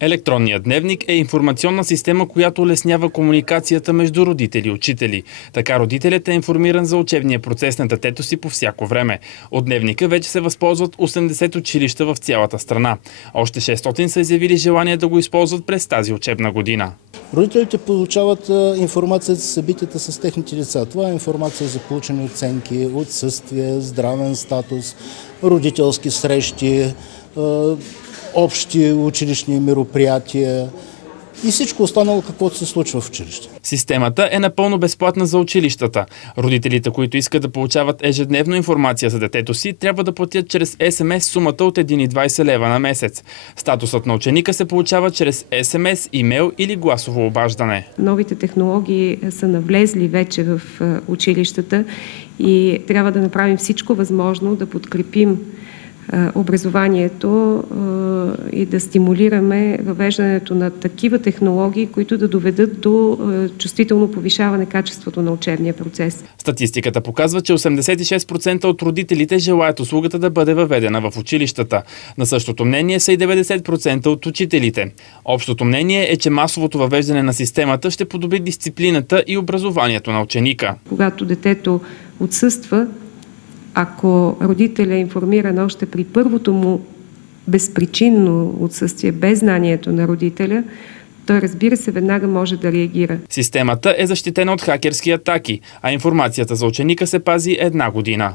Електронният дневник е информационна система, която улеснява комуникацията между родители и учители. Така родителят е информиран за учебния процес на детето си по всяко време. От дневника вече се възползват 80 училища в цялата страна. Още 600 са изявили желание да го използват през тази учебна година. Родителите получават информация за събитията с техните деца. Това е информация за получени оценки, отсъствие, здравен статус, родителски срещи, общи училищни мероприятия и всичко останало, каквото се случва в училище. Системата е напълно безплатна за училищата. Родителите, които искат да получават ежедневно информация за детето си, трябва да платят чрез СМС сумата от 1,20 лева на месец. Статусът на ученика се получава чрез СМС, имейл или гласово обаждане. Новите технологии са навлезли вече в училищата и трябва да направим всичко възможно да подкрепим образованието и да стимулираме въвеждането на такива технологии, които да доведат до чувствително повишаване качеството на учебния процес. Статистиката показва, че 86% от родителите желаят услугата да бъде въведена в училищата. На същото мнение са и 90% от учителите. Общото мнение е, че масовото въвеждане на системата ще подобри дисциплината и образованието на ученика. Когато детето отсъства, ако родителя е информиран още при първото му безпричинно отсъствие, без знанието на родителя, той, разбира се, веднага може да реагира. Системата е защитена от хакерски атаки, а информацията за ученика се пази 1 година.